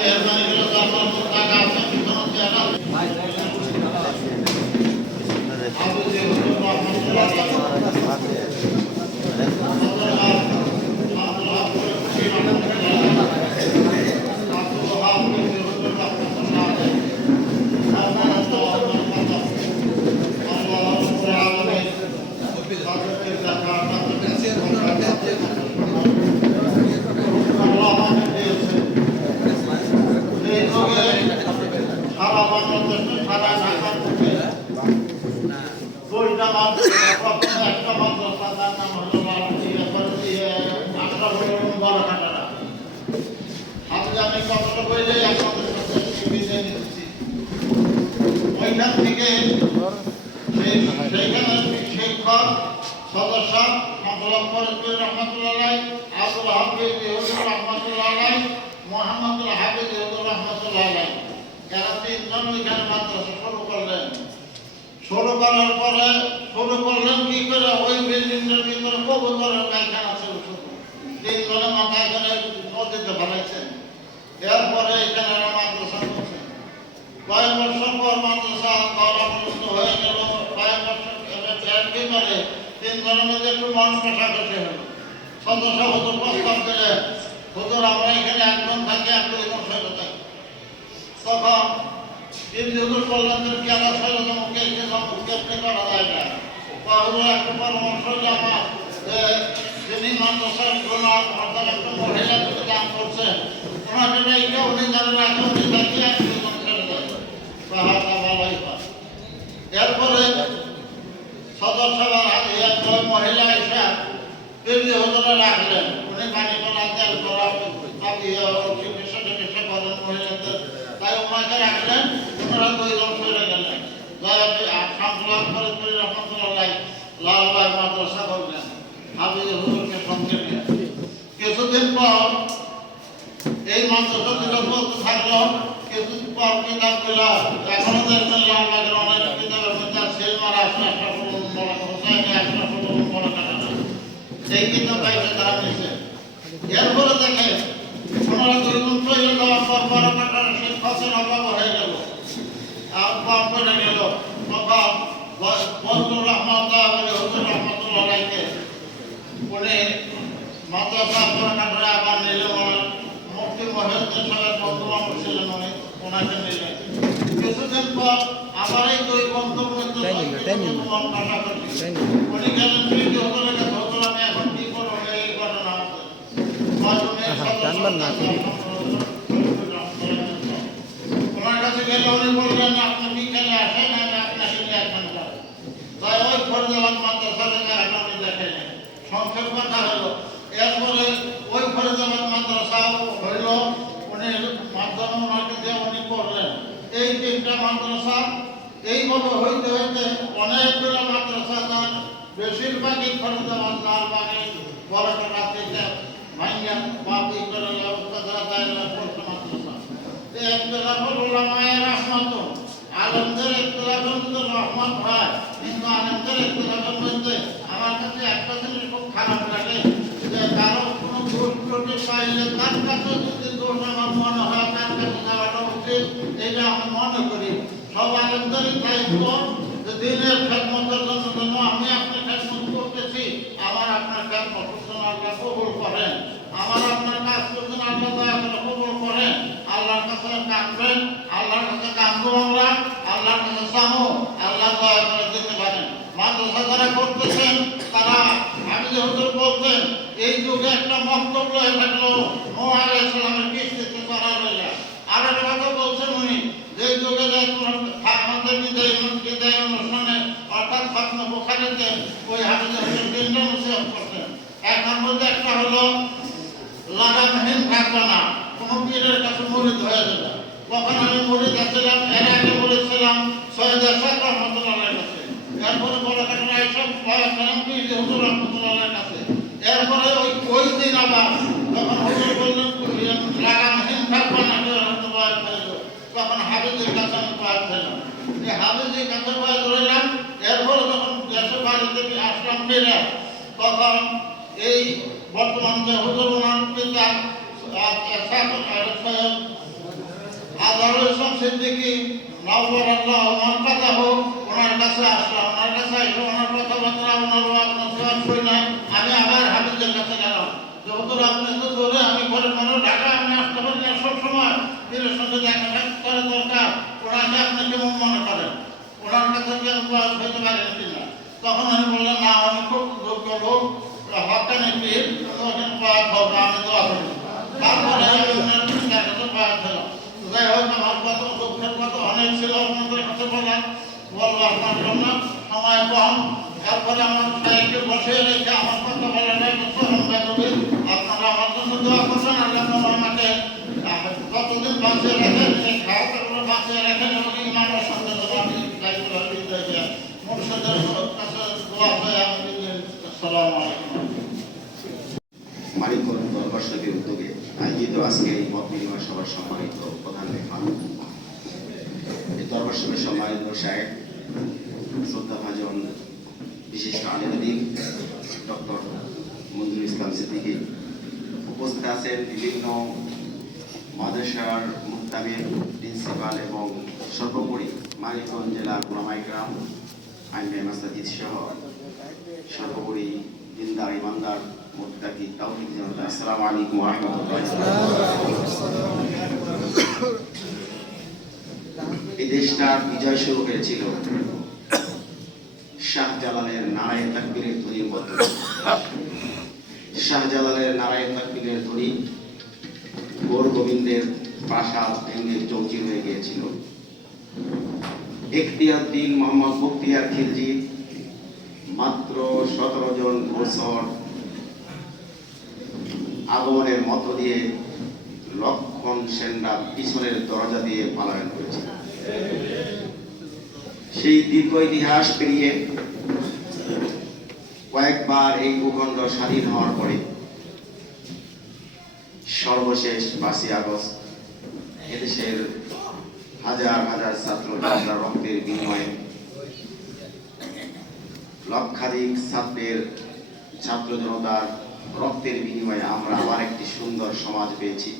মেহরবানি করে আপনার টাকা আছে পিছনে চেহারা আবু যে হুজুর সারা বাংলাদেশে সারা ঢাকার মধ্যে দুইটা মাদ্রাসা প্রথমে একটা মাদ্রাসা তার নাম হলো বড়ঘাটারা। আমি কথাটা বলে আপনাদের সাথে বিদায় নিচ্ছি। ওইখান থেকে সেইখানে শিক্ষক সদস্য মোহাম্মদ ফরিদপুর রহমতুল্লাহ, আব্দুল হাফিজ ইহুদুর রহমতুল্লাহ, মোহাম্মদুল হাফিজ ইহুদুর রহমতুল্লাহ, এরা তিনজন ওইখানে মাদ্রাসা শুরু করলেন। শুরু করার পরে শুরু করলেন কি করে, ওই বিল্ডিংটার ভিতরে কবুতরের পায়খানা ছিল শুধু, তিনজনে মাথায় করে নদীতে ফেলাইছেন। এরপরে এখানে এরা মাদ্রাসা করছেন। কয়েক বছর পর মাদ্রাসা করা পর্যন্ত হয়ে গেল। কয়েক বছর কি করে তিনজনের মধ্যে একটু মন কষাকষি হলো। সদস্য হুজুর প্রস্তাব দিলে, হুজুর আমরা এখানে একজন থাকি, এক দুইজন সৈন্য থাকি। তখন হুজুর বললেন যে কেনা সৈন্য মুখে মুখে করা যায় না। হুজুর একটা পরামর্শ আমার যিনি মাদ্রাসার অর্থাৎ একটা মহিলা থেকে দান করছেন, ওনাকে ডাইকে উনি যারা রাখে উনি থাকি এক দুইজন ছেড়ে দেয়, ভালোই হয়। এরপরে সদস্য মহিলা এসে হুজুরে রাখলেন, উনি পানি করা তেল করা চিকিৎসা টিকিৎসা করেন মহিলাদের, তাই ওনাকে রাখলেন। ওনারা দুইজন সরে গেলেন, শামসুল্লাহ ফরিদপুর রহমতুল্লাহ লালবাগ মাদ্রাসা করলেন হাফিজ হুজুরকে সঙ্গে নিয়ে। কিছুদিন পর এই মাদ্রাসা দুটো চলতে থাকলো। কিছুদিন পর কিতাবগুলো এখনো দেখবেন লালবাগের অনেক কিতাবের মধ্যে সিলমারা এই কিতাব পাইছে তারা নিয়েছে। এরপরে দেখে ওনারা দুইজন চলে যাওয়ার পর বড়ঘাটার শিক্ষকের অভাব হয়ে গেল, কম করে গেল। তখন বজলুর রহমান হুজুর রহমতুল্লাহকে উনি মাদ্রাসা বড়ঘাটারে আবার নিলেন। মুফতি মহিউদ্দিন সাহেব বন্ধু বান্ধব ছিলেন, উনি ওনাকে নিলেন। কিছুদিন পর আবার এই দুই বন্ধুর মধ্যে উনি গেলেন হুজুরের কাছে, হুজুর আমি এখন কি করবো এই ঘটনা ওনার কাছে গেলে উনি বললেন আপনি বিকেলে আসেন, আমি আপনাকে নিয়ে আসবেন। তাই ওই ফরিদাবাদ মাদ্রাসা থেকে আপনি দেখেন সংক্ষেপ কথা হলো। এরপরে ওই ফরিদাবাদ মাদ্রাসাও হইল, উনি মাধ্যমে ওনাকে দিয়ে উনি করলেন। এই তিনটা মাদ্রাসা এইভাবে হইতে হইতে অনেকগুলো মাদ্রাসা যান, বেশিরভাগই ফরিদাবাদ লালবাগে বড়ঘাটা থেকে ভাইয়া বাপি করে ব্যবস্থা করা যায় না পড়ছে মাদ্রাসা। একতলাফুল উলামায়ে রাহমাত, আলেমদের একতলাফের মধ্যে রহমত হয়, কিন্তু আলেমদের একতলাফের মধ্যে আমার কাছে একটা জিনিস খুব খারাপ লাগে যে কারো কোনো দোষ ত্রুটি পাইলে তার কাছে যদি দোষ আমার মনে হয় তার কাছে যাওয়াটা উচিত, এটা আমি মনে করি। সব আলেমদেরই দায়িত্ব যে দিনের খেদমতের জন্য আমি আপনার খেদমত করতেছি, আমার আপনার খেদমত আল্লাহ কবুল করেন, আমার আপনার কাজ করছেন আল্লাহ দয়া করে কবুল করেন। আল্লাহর কাছে কাঁদবেন, আল্লাহর কাছে কাঁদবো আমরা, আল্লাহর কাছে চাবো, আল্লাহ দয়া করে দিতে পারেন। মাদ্রাসা যারা করতেছেন তারা আমি যে হুজুর বলতেন এই যুগে একটা বক্তব্য হয়ে থাকলো নূহ আলাইহিস সালামের কিস্তিতে চড়া রইলা। আর একটা কথা বলছেন উনি যে যুগে আমাদের বিদায় অনুষ্ঠানে অর্থাৎ খতম বুখারীতে ওই হাদিসের তিনটা নসিহত করতেন। এক নম্বর একটা হলো লাগামহীন থাকবে না, কোনো পীরের কাছে মুরিদ হয়ে যাবে। তখন আমি মুরিদ আছিলাম, এর আগে বলেছিলাম সৈয়দ এরশাদ রহমতুল্লাহর কাছে, এরপরে বড়ঘাটার এইসব পীর হুজুর রহমতুল্লাহর কাছে। এরপরে ওই দিন আবার তখন হুজুর বললেন লাগামহীন থাকবে না, তখন হাফিজের কাছে আমি পাওয়া ছিলাম, হাফিজের কাছে পাওয়া ধরলাম। এরপরে যখন দেশের বাড়িতে আসলাম ফিরে, তখন এই বর্তমান যে হুজুর ওনার পিতা আজহারুল ইসলাম সিদ্দিকী নওয়ারাল্লাহ ওনার কথা হোক, ওনার কাছে আসলাম, ওনার কাছে এসে ওনার কথাবার্তা, ওনার শুই না। আমি আবার হাফিজের কাছে গেলাম, যেহেতু আপনি তো ধরে আমি ঘরের মানুষ, ঢাকা আমি আসতে পারি না সবসময়, পীরের সঙ্গে দেখা করা দরকার, ওনাকে আপনি কেমন মনে করেন, ওনার কাছে কেন হইতে পারেন কিনা? তখন আমি বললাম না, আমি খুব যোগ্য লোক, হকানি পীর, ওখানে পাওয়া হবে, আমি দোয়া করি। তারপরে আমি ওনার কাছে পাওয়া ছিলাম। যাই হোক, আমার কত দুঃখের কথা অনেক ছিল, আপনাদের কাছে বলবো আপনার জন্য সময় কম। তারপরে আমার সাহেবকে বসিয়ে রেখে আমার কথা বলাটা আপনারা আমার জন্য দোয়া করছেন। আল্লাহ আমাকে কতদিন বাঁচিয়ে রাখেন, এই খাওয়াটাগুলো বাঁচিয়ে রাখেন এবং ইমানের সঙ্গে আমি মুর্শিদের কাছে দোয়া চাই। আমি আসসালামু আলাইকুম। মানিকগঞ্জ দরবার শরীফের উদ্যোগে আয়োজিত আজকে এই মত বিনিময় সভার সম্মানিত প্রধান মেহমান, এই দরবার শরীফের সম্মানিত সাহেব, শ্রদ্ধাভাজন বিশিষ্ট আলিম ডক্টর মঞ্জুরুল ইসলাম সিদ্দিকী, উপস্থিত আছেন বিভিন্ন মাদ্রাসার মুহতামিম, প্রিন্সিপাল এবং সর্বোপরি মানিকগঞ্জ জেলার উলামায়ে কেরাম, আইন মাসাজিদ সহ সর্বোপরি দিনদার ইমানদার মুত্তাকি তাওহীদ জনতা, আসসালামু আলাইকুম ওয়া রাহমাতুল্লাহ। এই দেশটার বিজয় শুরু হয়েছিল শাহজালালের নারায়ে তাকবীরের ধ্বনির মধ্যে। শাহজালালের নারায়ে তাকবীরের ধ্বনি গোর গোবিন্দের প্রাসাদ ভেঙে চৌচির হয়ে গিয়েছিল। ইখতিয়ারউদ্দিন মোহাম্মদ বখতিয়ার খিলজি মাত্র 17 জন ঘোষর আগমনের মধ্য দিয়ে লক্ষণ সেনরা পিছনের দরজা দিয়ে পলায়ন করেছে। সেই দীর্ঘ ইতিহাস পেরিয়ে কয়েকবার এই ভূখণ্ড স্বাধীন হওয়ার পরে সর্বশেষ 5ই আগস্ট এদেশের হাজার হাজার ছাত্র জনতার রক্তের বিনিময়ে, লক্ষাধিক ছাত্র জনতার রক্তের বিনিময়ে আমরা আবার একটি সুন্দর সমাজ পেয়েছি,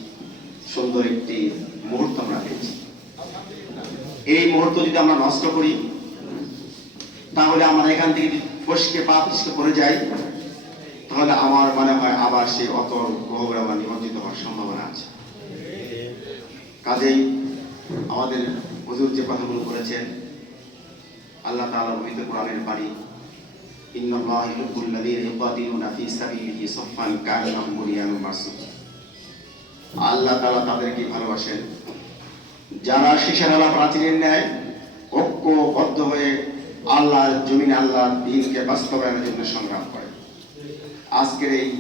সুন্দর একটি মুহূর্ত আমরা পেয়েছি। এই মুহূর্ত যদি আমরা নষ্ট করি, তাহলে আমরা এখান থেকে যদি ফসকে পড়ে যাই, তাহলে আমার মনে হয় আবার সেই অতল গহ্বরে আমরা নিমজ্জিত হওয়ার সম্ভাবনা আছে। কাজেই আমাদের হুজুর যে কথাগুলো বলেছেন, আল্লাহ তাআলা পবিত্র কোরআনের বাণী, ইন্নাল্লাহা ইউহিব্বুল্লাযীনা ইউকাতিলুনা ফী সাবিলিহি সাফফান কাআন্নাহুম বুনিয়ানুম মারসুস। আল্লাহ তাআলা তাদেরকে ভালোবাসেন যারা শিশারালা প্রাচীরের ন্যায় ঐক্যবদ্ধ হয়ে আল্লাহর জমিনে আল্লাহর দ্বীনকে বাস্তবায়নের জন্য সংগ্রাম করে। আজকের এই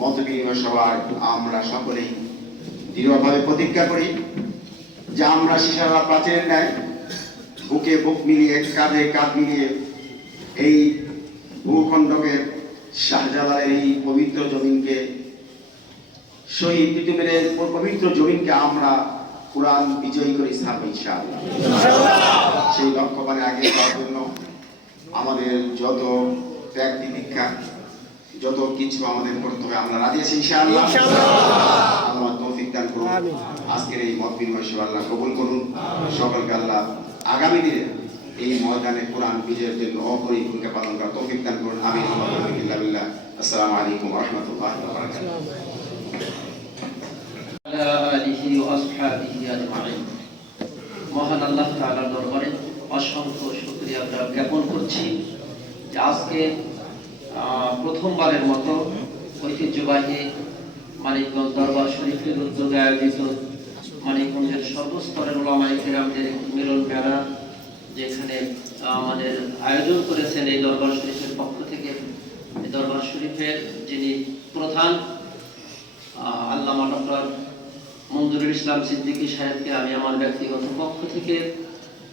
মত বিনিময় সভায় আমরা সকলেই দৃঢ়ভাবে প্রতিজ্ঞা করি যে আমরা শিশারালা প্রাচীরের ন্যায় বুকে বুক মিলিয়ে, কাঁধে কাঁধ মিলিয়ে এই ভূখণ্ডকে, শাহজালালের এই পবিত্র জমিনকে, শহীদ তিতুমীরের পবিত্র জমিনকে আমরা কোরআন বিজয়ী করে ছাড়ব ইনশাআল্লাহ। সেই লক্ষ্য মানে আগে যাওয়ার জন্য আমাদের যত ত্যাগ তিতিক্ষা, যত কিছু আমাদের করতে হবে, আমরা রাজি আছি ইনশাআল্লাহ। আল্লাহ তৌফিক দান করুন। আজকের এই মত বিনিময় সভা আল্লাহ কবুল করুন। সকলকে আল্লাহ আগামী দিনে এই ময়দানে কোরআন বিজয়ের জন্য অপরিহার্য ভূমিকা পালন করার তৌফিক দান করুন। আমিন। আসসালামু আলাইকুম ওয়া রাহমাতুল্লাহি ওয়া বারাকাতুহু। মহান আল্লাহ তাআলার দরবারে অসংখ্য শুকরিয়া জ্ঞাপন করছি যে আজকে প্রথমবারের মতো ঐতিহ্যবাহী মানিকগঞ্জ দরবার শরীফের উদ্যোগে আয়োজিত মানিকগঞ্জের সর্বস্তরের উলামায়ে কেরামদের মিলন মেলা, যেখানে আমাদের আয়োজন করেছেন এই দরবার শরীফের পক্ষ থেকে। এই দরবার শরীফের যিনি প্রধান আল্লামা ডক্টর মঞ্জুরুল ইসলাম সিদ্দিকী সাহেবকে আমি আমার ব্যক্তিগত পক্ষ থেকে,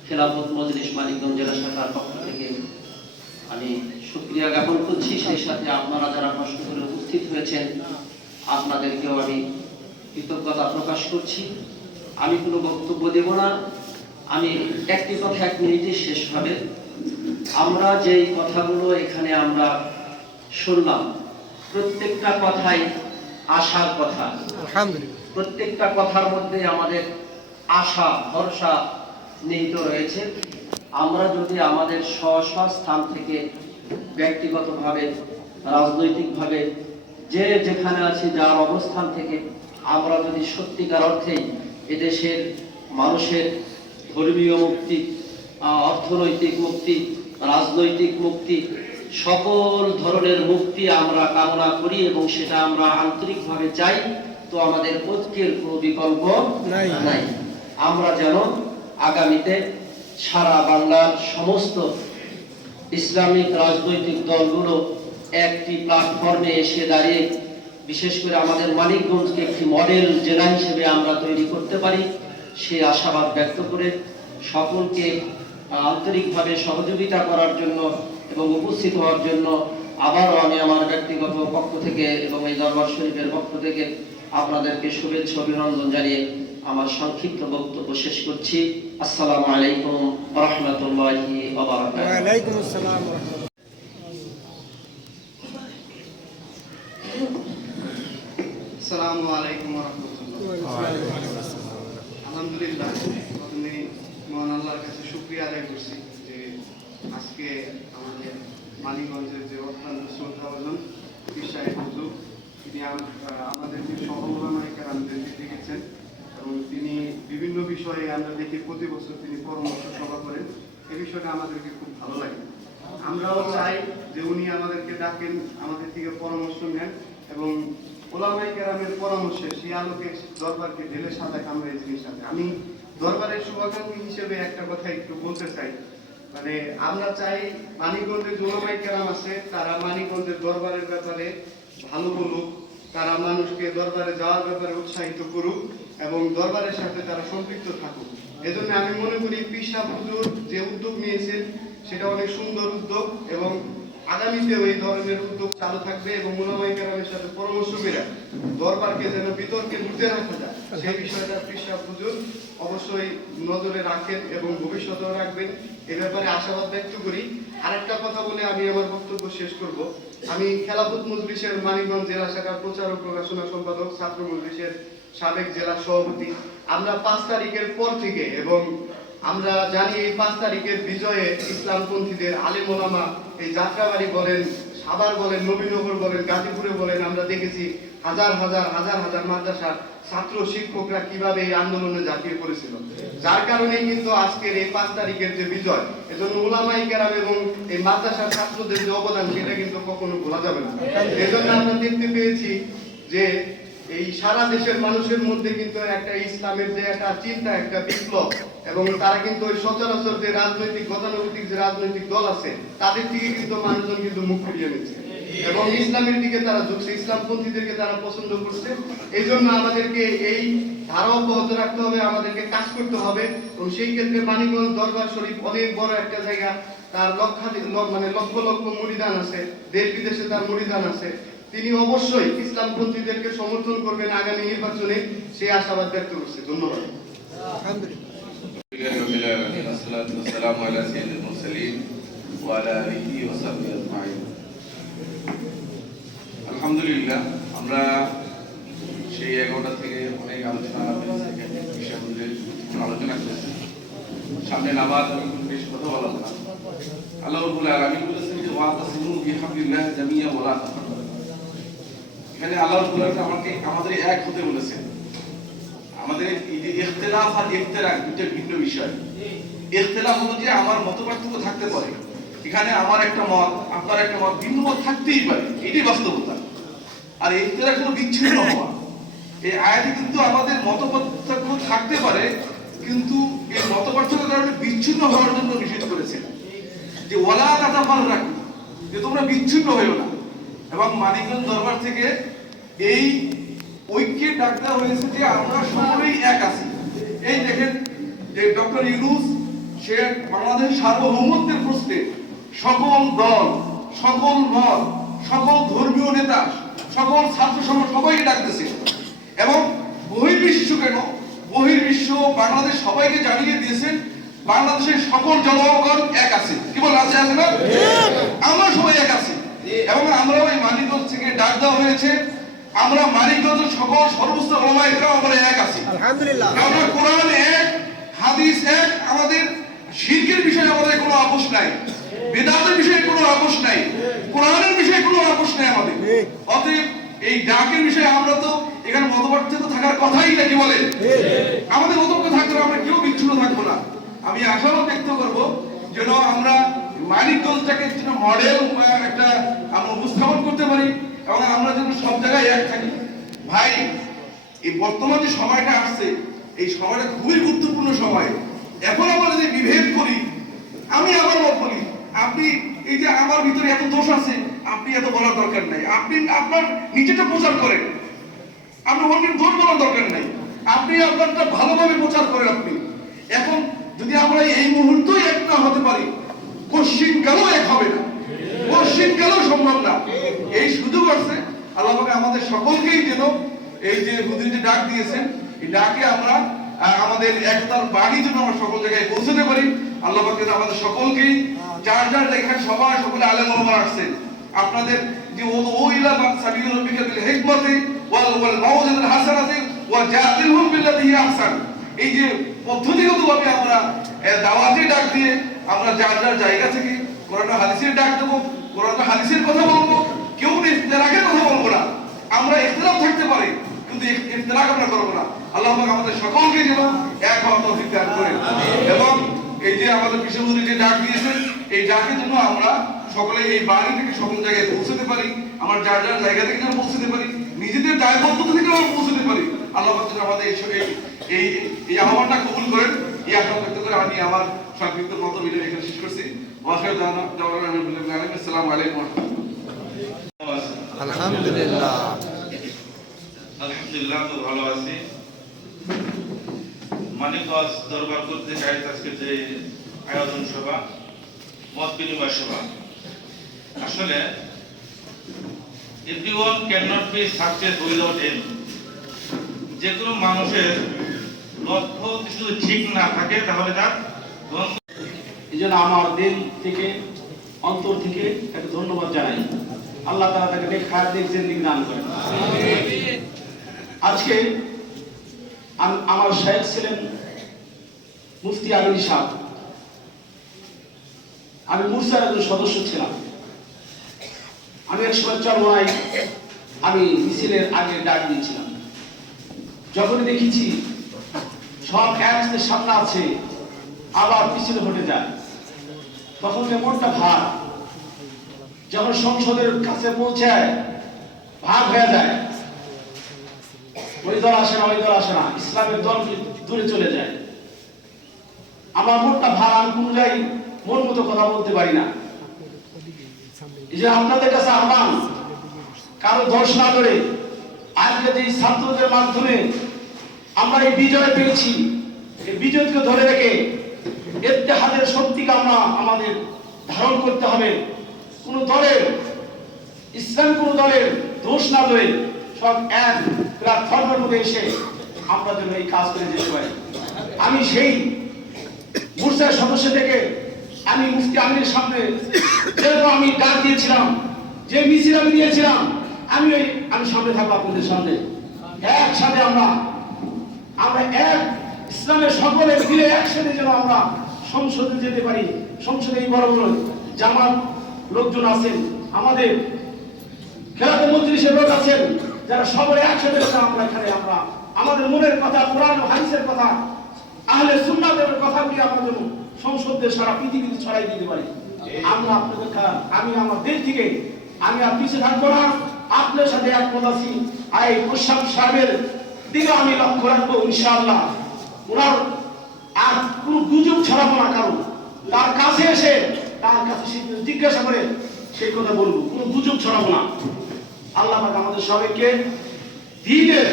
খেলাফত মজলিস মানিকগঞ্জ জেলা শাখার পক্ষ থেকে আমি শুকরিয়া জ্ঞাপন করছি। সেই সাথে আপনারা যারা কষ্ট করে উপস্থিত হয়েছেন, আপনাদেরকেও আমি কৃতজ্ঞতা প্রকাশ করছি। আমি কোনো বক্তব্য দেব না, আমি একটি কথা 1 মিনিটে শেষ হবে। আমরা যেই কথাগুলো এখানে আমরা শুনলাম, প্রত্যেকটা কথাই আশার কথা। প্রত্যেকটা কথার মধ্যে আমাদের আশা ভরসা নিহিত রয়েছে। আমরা যদি আমাদের স্ব স্থান থেকে ব্যক্তিগতভাবে, রাজনৈতিকভাবে, যে যেখানে আছি যার অবস্থান থেকে আমরা যদি সত্যিকার অর্থেই এদেশের মানুষের ধর্মীয় মুক্তি, অর্থনৈতিক মুক্তি, রাজনৈতিক মুক্তি, সকল ধরনের মুক্তি আমরা কামনা করি এবং সেটা আমরা আন্তরিকভাবে চাই, তো আমাদের ঐক্যের কোনো বিকল্প নাই। আমরা যেন আগামীতে সারা বাংলার সমস্ত ইসলামিক রাজনৈতিক দলগুলো একটি প্ল্যাটফর্মে এসে দাঁড়িয়ে বিশেষ করে আমাদের মানিকগঞ্জকে একটি মডেল জেলা হিসেবে আমরা তৈরি করতে পারি, সেই আশাবাদ ব্যক্ত করে সকলকে আন্তরিকভাবে সহযোগিতা করার জন্য এবং উপস্থিত হওয়ার জন্য আবারও আমি আমার ব্যক্তিগত পক্ষ থেকে এবং এই দরবার শরীফের পক্ষ থেকে আপনাদেরকে শুভেচ্ছা অভিনন্দন জানিয়ে আমার সংক্ষিপ্ত বক্তব্য শেষ করছি। আসসালামু আলাইকুম ওয়া রাহমাতুল্লাহি ওয়া বারাকাতুহু। ওয়া আলাইকুম আসসালাম ওয়া রাহমাতুল্লাহ। আসসালামু আলাইকুম ওয়া রাহমাতুল্লাহ। আলহামদুলিল্লাহ, প্রথমে মহান আল্লাহর কাছে শুকরিয়া আদায় করছি যে আজকে আমাদের মানিকগঞ্জের যে অত্যন্ত শ্রদ্ধাভাজন পীর সাহেব হুজুর, তিনি আমাদেরকে সহমূলনায়িকার আমাদেরকে দেখেছেন এবং তিনি বিভিন্ন বিষয়ে আমরা দেখি প্রতি বছর তিনি পরামর্শ সভা করেন। এই বিষয়টা আমাদেরকে খুব ভালো লাগে। আমরাও চাই যে উনি আমাদেরকে ডাকেন, আমাদের থেকে পরামর্শ নেন এবং ওলামায়ে কেরামের পরামর্শে সেই আলোকে দরবারকে ঢেলে সাজাক আমরা এই জিনিসটাতে। আমি দরবারের শুভাকাঙ্ক্ষী হিসেবে একটা কথা একটু বলতে চাই, মানে আমরা চাই মানিকগঞ্জের যে ওলামায়ে কেরাম আছে তারা মানিকগঞ্জের দরবারের ব্যাপারে ভালো বলুক, তারা মানুষকে দরবারে যাওয়ার ব্যাপারে উৎসাহিত করুক এবং দরবারের সাথে তারা সম্পৃক্ত থাকুক। এজন্য আমি মনে করি পীর সাহেব হুজুর যে উদ্যোগ নিয়েছেন সেটা অনেক সুন্দর উদ্যোগ এবং আগামীতেও এই ধরনের উদ্যোগ চালু থাকবে এবং ওলামায়ে কেরামের সাথে পরামর্শ করে দরবারকে যেন বিতর্কে মুক্ত রাখা যায় সেই বিষয়টা পীর সাহেব হুজুর অবশ্যই নজরে রাখেন এবং ভবিষ্যতেও রাখবেন, এ ব্যাপারে আশাবাদ ব্যক্ত করি। আরেকটা কথা বলে আমি আমার বক্তব্য শেষ করব। আমি খেলাফত মজলিসের মানিকগঞ্জ জেলা শাখার প্রচার ও প্রকাশনা সম্পাদক, ছাত্র মজলিসের সাবেক জেলা সভাপতি। আমরা 5 তারিখের পর থেকে এবং আমরা জানি এই 5 তারিখের বিজয়ে ইসলামপন্থীদের আলেম ওলামা এই যাত্রাবাড়ি বলেন, সাভার বলেন, নবীনগর বলেন, গাজীপুরে বলেন, আমরা দেখেছি হাজার হাজার মাদ্রাসার ছাত্র শিক্ষকরা কিভাবে এই আন্দোলনে ঝাঁপিয়ে পড়েছিল। যার কারণে কিন্তু আজকের এই 5 তারিখের যে বিজয়, এজন্য ওলামায়ে কেরাম এবং এই মাদ্রাসার ছাত্রদের যে অবদান সেটা কিন্তু কখনো ভোলা যাবে না। এজন্য আমরা দেখতে পেয়েছি যে এই সারা দেশের মানুষের মধ্যে কিন্তু একটা ইসলামের যে একটা চিন্তা, একটা বিপ্লব, এবং তারা কিন্তু ওই সচরাচর যে রাজনৈতিক গতানুগতিক যে রাজনৈতিক দল আছে তাদের থেকে কিন্তু মানুষজন কিন্তু মুখ ফিরিয়ে নিচ্ছে এবং ইসলামের দিকে তারা ঝুঁকছে, ইসলামপন্থীদেরকে তারা পছন্দ করছে। এই জন্য আমাদেরকে এই ধারা অব্যাহত রাখতে হবে, আমাদেরকে কাজ করতে হবে এবং সেই ক্ষেত্রে মানিকগঞ্জ দরবার শরীফ অনেক বড় একটা জায়গা, তার লক্ষ লক্ষ মুরিদান আছে, দেশ বিদেশে তার মুরিদান আছে। তিনি অবশ্যই ইসলামপন্থীদেরকে সমর্থন করবেন আগামী নির্বাচনে, সেই আশাবাদ ব্যক্ত করছে। ধন্যবাদ। আলহামদুলিল্লাহ, আমরা সেই 11টা থেকে অনেক আলোচনা করেছি। সামনে নামাজ বেশ কথা বলা না। আল্লাহ রাব্বুল আলামিন বলেছেন যে ওয়াতাসিমু বিহাবলিল্লাহি জামিআ ওয়া লা তাফাররাকু। এখানে আল্লাহ রাব্বুল আলামিন আমাদের এক হতে বলেছেন। আমাদের এই যে ইখতিলাফ আর ইফতিরাক দুটো ভিন্ন বিষয়। ইখতিলাফ হলো যে আমার মতপার্থক্য থাকতে পারে, এখানে আমার একটা মত, আপনার একটা মত, ভিন্ন মত থাকতেই পারে, এটাই বাস্তবতা। আর ইফতিরাক হলো বিচ্ছিন্ন হওয়া। এই আয়াতে কিন্তু আমাদের মতপার্থক্য থাকতে পারে, কিন্তু এই মতপার্থক্যের কারণে বিচ্ছিন্ন হওয়ার জন্য নিষেধ করেছে যে ওয়ালা তাতাফাররাকু, যে তোমরা বিচ্ছিন্ন হইও না। এবং মানিকগঞ্জ দরবার থেকে এই ঐক্যে ডাক দেওয়া হয়েছে যে আমরা সকলেই এক আছি। এই দেখেন যে ডক্টর ইউনূস সে বাংলাদেশ সার্বভৌমত্বের প্রশ্নে সকল দল, সকল মত, সকল ধর্মীয় নেতা, সকল ছাত্র সমাজ সবাইকে ডাকতেছে এবং বহির্বিশ্ব কেন, বহির্বিশ্ব বাংলাদেশ সবাইকে জানিয়ে দিয়েছেন বাংলাদেশের সকল জনগণ এক আছে। কি বল আছে, আছে না? আমরা সবাই এক আছি এবং আমরাও এই মানিকগঞ্জ থেকে ডাক দেওয়া হয়েছে আমরা মানিকগঞ্জের সকল সর্বোচ্চ ওলামা ইকরাম আমরা এক আছি আলহামদুলিল্লাহ। আমরা কোরআন এক, হাদিস এক, আমাদের শিরকের বিষয়ে আমাদের কোনো আপোষ নাই, বেদাতের বিষয়ে কোনো আপোষ নাই, কোরআনের বিষয়ে কোনো আপোষ নাই আমাদের। অতএব এই ডাকের বিষয়ে আমরা তো এখানে মতপার্থক্য থাকার কথাই না, কি বলে? আমাদের মতপার্থক্য থাকলে আমরা কেউ বিচ্ছিন্ন থাকবো না। আমি আশাবাদ ব্যক্ত করব যেন আমরা মানিকগঞ্জটাকে যেন মডেল একটা আমরা উপস্থাপন করতে পারি এবং আমরা যেন সব জায়গায় এক থাকি। ভাই, এই বর্তমান যে সময়টা আসছে, এই সময়টা খুবই গুরুত্বপূর্ণ সময়। এখন আমরা যদি বিভেদ করি, আমি আমার মত বলি, আপনি এই যে আমার ভিতরে এত দোষ আছে, আপনি এত বলার দরকার নাই। আপনি আপনার নিজেটা প্রচার করেন, আপনার অন্যের দোষ বলার দরকার নাই। আপনি আপনারটা ভালোভাবে প্রচার করেন। আপনি এখন যদি আমরা এই মুহূর্তেই এক না হতে পারি, কোশ্চিন গেলেও এক হবে না, কোশ্চিন গেলেও সম্ভব না। এই সুযোগ আছে, আল্লাহ পাক আমাদের সকলকেই যেন এই যে হুজুর যে ডাক দিয়েছেন, এই ডাকে আমরা আমাদের একতার বাণী যেন আমরা সকল জায়গায় পৌঁছাতে পারি। আল্লাহ পাক যেন আমাদের সকলকেই যার যার এখানে সবাই সকলে আলেম ওলামা আসছেন, আপনাদের যে ও ইলা সাবিল রাব্বিকা বিল হিকমাতি ওয়াল মাউযাতিল হাসানাতি ওয়া জাদিলহুম বিল্লাতি হিয়া আহসান, এই যে পদ্ধতিগতভাবে আমরা দাওয়াতের ডাক দিয়ে আমরা যার যার জায়গা থেকে কোরআন হাদিসের ডাক দেবো, কোরআন হাদিসের কথা বলবো, কেউ ইখতিলাফের কথা বলবো না। আমরা ইখতিলাফ থাকতে পারি কিন্তু ইখতিলাফ আমরা করবো না। আল্লাহ পাক আমাদের সকলকে যেন এক হওয়ার তৌফিক দান করেন এবং এই যে আমাদের বিশ্ববন্ধু যে ডাক দিয়েছেন, এই ডাকের জন্য আমরা সকলে এই বাড়ি থেকে সকল জায়গায় পৌঁছতে পারি, আমরা যার যার জায়গা থেকে যেন পৌঁছতে পারি, নিজেদের দায়বদ্ধতা থেকে আমরা পৌঁছতে পারি। আল্লাহ পাক যেন আমাদের এই এই আহ্বানটা কবুল করেন। এই আশা ব্যক্ত করে আমি আমার সংক্ষিপ্ত মতবিদ এখানে শেষ করছি। আসসালামু আলাইকুম। আলহামদুলিল্লাহ। আলহামদুলিল্লাহ, তো ভালো আছি। মানিকগঞ্জ দরবার কর্তৃক আয়োজিত আজকে যে আয়োজন সভা, মত বিনিময় সভা, আসলে everyone cannot be success without aim। যে কোনো মানুষের লক্ষ্য যদি ঠিক না থাকে তাহলে তার এই জন্য আমার দিল থেকে অন্তর থেকে একটা ধন্যবাদ জানাই। আল্লাহ তাআলা তাকে নেক হায়াত নেক জিন্দেগি দান করেন। আজকে আমার শায়েখ ছিলেন মুফতি আমিন সাহেব। আমি মুরসার একজন সদস্য ছিলাম। আমি এক সময় চরমনায় আমি মিছিলের আগে ডাক দিয়েছিলাম। যখনই দেখেছি সব একসাথে সামনে আছে আবার পিছনে হটে যায়, তখন মনটা ভার। যখন সংসদের কাছে পৌঁছায় ভাগ হয়ে যায়, ওই দল আসে না ওই দল আসে না, ইসলামের দল দূরে চলে যায়। আমার মনটা ভার, আমি কোন জায়গায় মন মতো কথা বলতে পারি না। এই যে আপনাদের কাছে আহ্বান, কারো দোষ না করে আজকে যে ছাত্রদের মাধ্যমে আমরা এই বিজয় পেয়েছি, এই বিজয়কে ধরে রেখে ইত্তেহাদের শক্তিকে আমরা আমাদের ধারণ করতে হবে। কোন দলের ইসলাম কোন দলের দোষ না ধরে সব এক প্ল্যাটফর্মের মধ্যে এসে আমরা যেন এই কাজ করে যেতে পারি। আমি সেই মুরসার সদস্য থেকে আমি মুফতি আমিনের সামনে যেরকম আমি ডাক দিয়েছিলাম, যে মিছিল আমি দিয়েছিলাম, আমি সামনে থাকবো আপনাদের সামনে। একসাথে আমরা এক ইসলামের সকলে মিলে একসাথে যেন আমরা সংসদে যেতে পারি। সংসদে এই বড় বড় জামাত লোকজন আছেন, আমাদের খেলাতে মজলিসের লোক আছেন, যারা সবাই একসাথে আমরা এখানে আমরা আমাদের মনের কথা, কোরআন ও হাদিসের কথা, আহলে সুন্নাতের কথাগুলি আমরা যেন সংসদে সারা পৃথিবীতে ছড়াই দিতে পারি। আমরা আপনাদের আমি আমার দিক থেকে আমি আর পিছিয়ে থাকবো না, আপনার সাথে একমত আছি। এই মুশাব সাহেবের দিকে আমি লক্ষ্য রাখবো ইনশাআল্লাহ। ওনার আর কোন গুজব ছড়াবো না, কারণ তার কাছে এসে তার কাছে জিজ্ঞাসা করে সেই কথা বলবো, কোনো গুজব ছড়াবো না। আল্লাহ পাক আমাদের সবাইকে দ্বীনের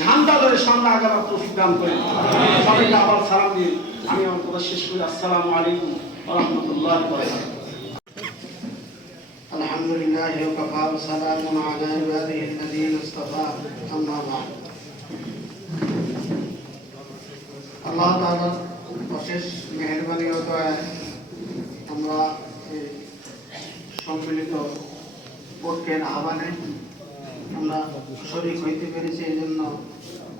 ঝান্ডা ধরে সামনে আগাবার তৌফিক দান করেন। সবাইকে আবার সালাম দিয়ে আমি আমার কথা শেষ করি। আসসালামু আলাইকুম ওয়া রাহমাতুল্লাহি ওয়া বারাকাতুহু। আলহামদুলিল্লাহি ওয়া কাফা ওয়া সালামুন আলা ইবাদিহি আল্লাযীনা ইসতাফা, আম্মা বা'দ। আল্লাহ তাআলার অশেষ মেহেরবানি ও দয়ায় আমরা এই সম্মিলিত ঐক্যের আহ্বানে আমরা শরীক হইতে পেরেছি, এই জন্য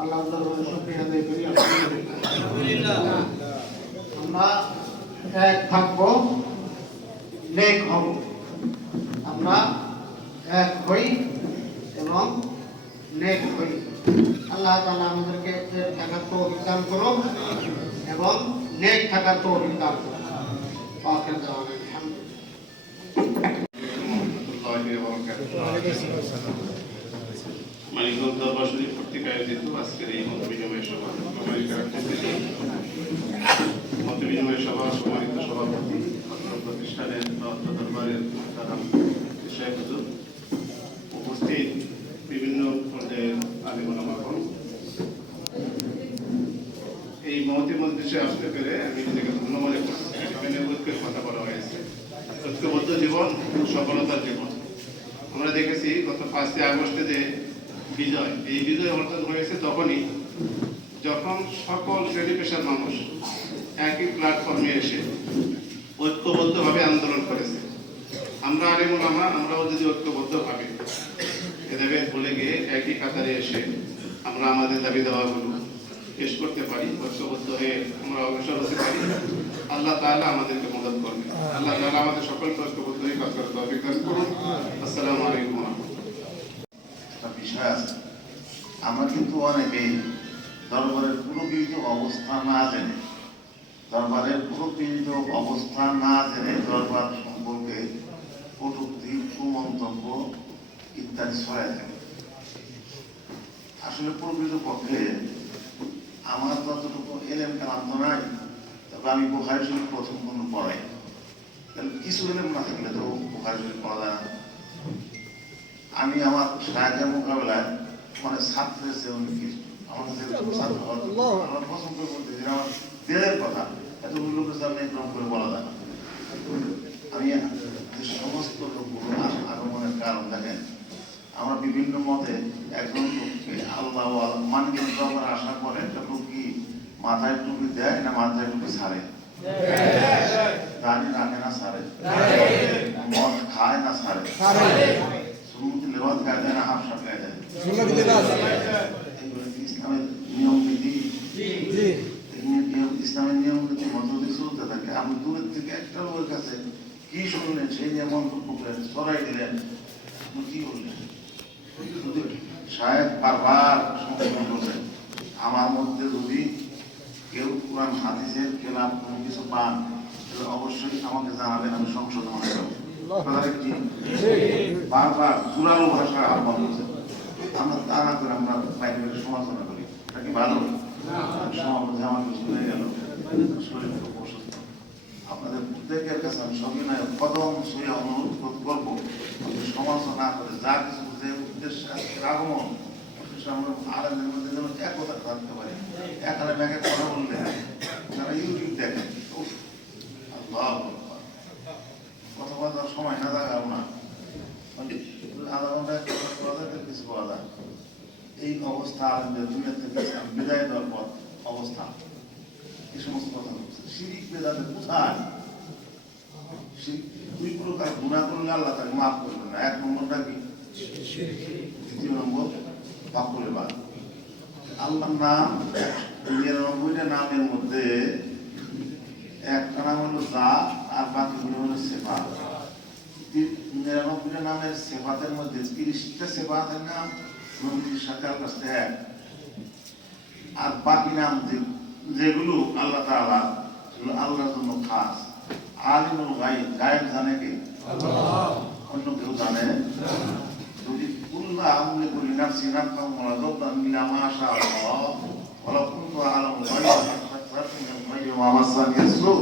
আল্লাহ দরবারে শুকরিয়া আদায় করি। আলহামদুলিল্লাহ। আমরা এক থাকবো, নেক হব। আমরা এক হই এবং নেক হই। আল্লাহ তাআলা আমাদেরকে এক থাকার তৌফিক দান করুন এবং নেক থাকার তৌফিক দান করুন। আখির দাওয়ানা মানিকগঞ্জ দরবার শরীফ কর্তৃক আয়োজিত আজকের এই মত বিনিময় সভা সম্মানিত সভাপতি, প্রতিষ্ঠানের দরবারের শেখ হুজুর, উপস্থিত বিভিন্ন পর্যায়ের আলিম ওলামাগণ, এই মহতি মজলিসে আসতে পেরে আমি নিজেকে ধন্য মনে করছি। এখানে ঐক্যের কথা বলা হয়েছে, ঐক্যবদ্ধ জীবন সফলতার জীবন। আমরা দেখেছি গত 5 আগস্টে যে বিজয়, এই বিজয় অর্জন হয়েছে তখনই যখন সকল শ্রেণী পেশার মানুষ একই প্ল্যাটফর্মে এসে ঐক্যবদ্ধভাবে আন্দোলন করেছে। আমরা আলিম ওলামা আমরাও যদি ঐক্যবদ্ধভাবে এদের ভুলে গিয়ে একই কাতারে এসে আমরা আমাদের দাবি দাওয়াগুলো পেশ করতে পারি, ঐক্যবদ্ধ হয়ে আমরা অগ্রসর হতে পারি, আল্লাহ তাআলা আমাদেরকে মদদ করবে। আল্লাহ তাআলা আমাদের সকলকে ঐক্যবদ্ধ হয়ে কাজ করার তৌফিক দান করুন। আসসালামু আলাইকুম। একটা বিষয় আছে, আমরা কিন্তু অনেকেই দরবারের পুরোপীড়িত অবস্থা না জেনে দরবার সম্পর্কে কটূক্তি, কুমন্তব্য ইত্যাদি ছড়ায় থাকে। আসলে প্রকৃত পক্ষে আমার যতটুকু এলেম কালাম তো নাই, তবে আমি বুখারী শরীফ প্রথম খণ্ড পড়াই। তাহলে কিছু এলেম না থাকলে তো বুখারী শরীফ পড়া যায় না। আমি আমার সাহায্যের মোকাবেলায় মানে ছাত্রের চেয়ে অনেক আমার কাছে ছাত্র আমার পছন্দ করতে আমার দিলের কথা এত লোকের সামনে গ্রহণ করে বলা যায় না। আমি সমস্ত লোকগুলো আগমনের কারণ দেখেন, আমরা বিভিন্ন মতে একজন লোককে আল্লাহ মানকে দরবারে আসার পরে একটা লোক কি মাথায় টুপি দেয় না মাথায় টুপি ছাড়ে, দাড়ি রাখে না ছাড়ে, মদ খায় না ছাড়ে, সুন্নতি লেবাস গায়ে দেয় না হাফসা গায়ে দেয়, ইসলামের নিয়ম নীতি ইসলামের নিয়ম নীতি মধ্যে যদি চলতে থাকে, আপনি দূরের থেকে একটা লোকের কাছে কি শুনলেন সেই নিয়ে মন্তব্য করেন, ছড়াই দিলেন, আপনি কি বললেন? সাহেব বারবার সংশোধন করলেন, আমার মধ্যে যদি কেউ কোরআন হাদিসের খেলাফ কোনো কিছু পান তাহলে অবশ্যই আমাকে জানাবেন, আমি সংশোধন হয়ে যাবো। বারবার জোরালো ভাষায় আহ্বান করছেন। আমরা তা না করে আমরা বাইরে সমালোচনা করি, এটা কি ভালো? সমাজে আমার কিছু হয়ে গেল, শরীর খুব অসুস্থ। আপনাদের প্রত্যেকের কাছে আমি সবিনয় কদম ছুঁয়ে অনুরোধ করবো, সমালোচনা না করে যা কিছু যে উদ্দেশ্যে আজকের আগমন আমরা আলেমদের মধ্যে যেন একতা থাকতে পারি। এখানে ব্যাগে কথা বললে যারা ইউটিউব দেখেন, আল্লাহ কথা বলার সময় না থাকাও না, আধা ঘন্টায় কিছু পাওয়া যায়। এই অবস্থা আলেমদের দুনিয়া থেকে বিদায় দেওয়ার পর অবস্থা এই সমস্ত কথা বলছে। শিরিক বেদাতে কোথায়? দুই প্রকার গুনাহ করলে আল্লাহ তাকে মাফ করবেন না। 1 নম্বরটা কি? 2 নম্বর বাকুলে বাদ। আল্লাহর নাম 99টা নামের মধ্যে একটা নাম হলো জাত আর বাকিগুলো হলো সিফাত। 99টা নামের সিফাতের মধ্যে 30টা সিফাতের নাম নবীর সাথে আল্লাহর সাথে এক, আর বাকি নাম যেগুলো আল্লাহ তাআলা আল্লাহর জন্য খাস। আলিমুল গায়ব, গায়ব জানে কে? আল্লাহ। অন্য কেউ জানে? যদি কুল্লা আমলে করি নাফসি নাফসাম ওয়া রাযাকান মিনা মা শা আল্লাহ ওয়া লা কুনতু আ'লামুল গায়ব ফাস্তাগফিরু মিনাল গায়ব ওয়া মাসানি ইয়াসু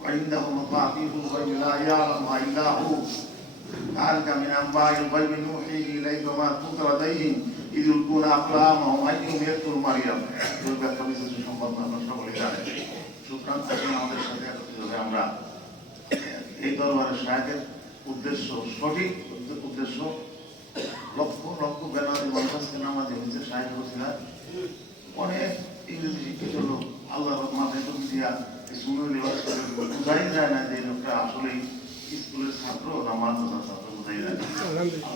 ওয়া ইনদাহু মাফাতিহুল গায়ব লা ইয়া'লামুহা ইল্লা হু আলকা মিন আনবা'il গায়ব নুহিহি ইলাইকা মা কুনতা লাদাইহিম ইয ইয়ালকুনা আকলামাহুম আইয়ুহুম ইয়াকতুলু মারইয়াম। এই ব্যাখ্যা বিশেষ সম্পর্কে আমরা সকলে জানি। সুতরাং এখন আমাদের সাথে আমরা এই দরবারের সাহেবের উদ্দেশ্য সঠিক উদ্দেশ্য লক্ষ লক্ষ বেনামাজি মানুষ আজকে নামাজি হয়েছে, সাহেব বসিলা অনেক ইংরেজি শিক্ষিত লোক আল্লাহর মাথায় টুপি দিয়া সুন্দর লেবাস করে বোঝাই যায় না যে এই লোকটা আসলে স্কুলের ছাত্র না মাদ্রাসার ছাত্র। চাই না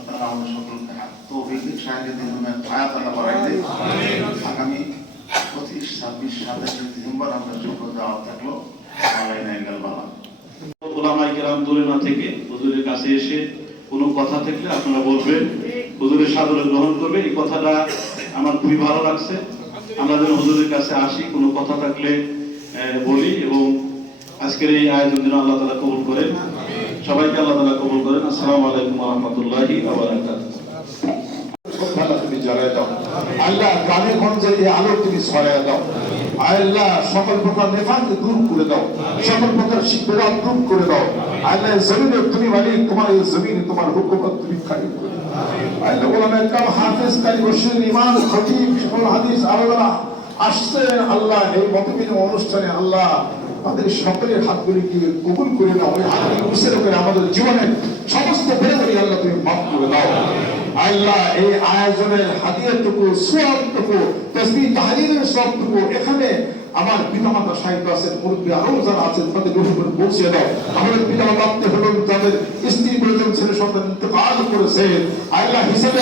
তারা আমাদের সকলকে তৌফিক সাহায্য দিন হায়াত আল্লাহ বাড়াই দেয় আগামী 25, 26, 27 ডিসেম্বর আমরা সকল দাওয়াত থাকলো আলাইনা ইল্লাল বালাগ ওলামায়ে কেরাম দূরে না থেকে হুজুরের কাছে এসে কোনো কথা থাকলে আপনারা বলবেন, হুজুরের সাদরে গ্রহণ করবে। এই কথাটা আমার খুবই ভালো লাগছে। আমরা যেন হুজুরের কাছে আসি, কোনো কথা থাকলে বলি, এবং আজকের এই আয়োজন যেন আল্লাহ তাআলা কবুল করেন। সবাইকে আল্লাহ তাআলা কবুল করেন। আসসালামু আলাইকুম ওয়া রাহমাতুল্লাহি ওয়া বারাকাতুহু। তুমি জ্বালায় দাও আল্লাহ, গ্রামে গঞ্জে এই আলো তুমি ছড়ায় দাও আল্লাহ, সকল প্রকার নেফাকে দূর করে দাও, সকল প্রকার শিক্ষার দূর করে দাও আল্লাহ। জমিনে তুমি মালিক, তোমার এই জমিনে তোমার হুকুমত তুমি কায়েম করে আল্লাহ। ওলামায়ে কেরাম, হাফেজ, কারি, বশির, ইমাম, খতিব, সকল হাদিস আলেমরা আসছে আল্লাহ এই মতবিনিময় অনুষ্ঠানে আল্লাহ, তাদের সকলের হাতগুলিকে কবুল করে নাও। ওই হাতগুলি উৎসর্গ করে আমাদের জীবনের সমস্ত বেদনী আল্লাহ তুমি মাফ করে দাও আল্লাহ। এই আয়োজনের হাদিয়াটুকু, সওয়াবটুকু, তাসবিহ তাহলিলের সওয়াবটুকু এখানে আমার পিতামাতা সাহিত্য আছেন, মুরব্বী আরও যারা আছেন তাদের উপর পৌঁছে দাও। আমাদের পিতামাতা হলেন, তাদের স্ত্রী পরিজন, ছেলে সন্তান ইন্তেকাল করেছে আল্লাহ হিসেবে